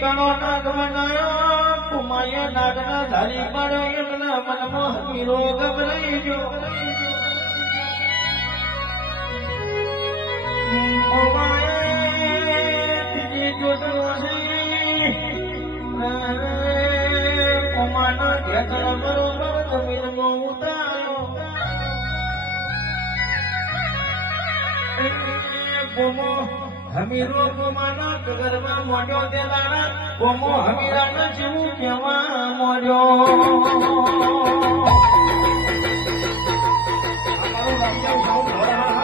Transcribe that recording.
કણો નાગ બનાયો કુમાયા નાગના ધારી પડ્યો એમના મનમાં હીરો ગભરાઈ ગયો કોમાના ઘેટલા બરોબર જમીનનો ઉતાર્યો કોમો હમીરો કોમાના ગગરમાં મોઢો દેલાના કોમો હમીરાના જેવું કેવા મોઢો અમારું રામદેવ સાઉન્ડ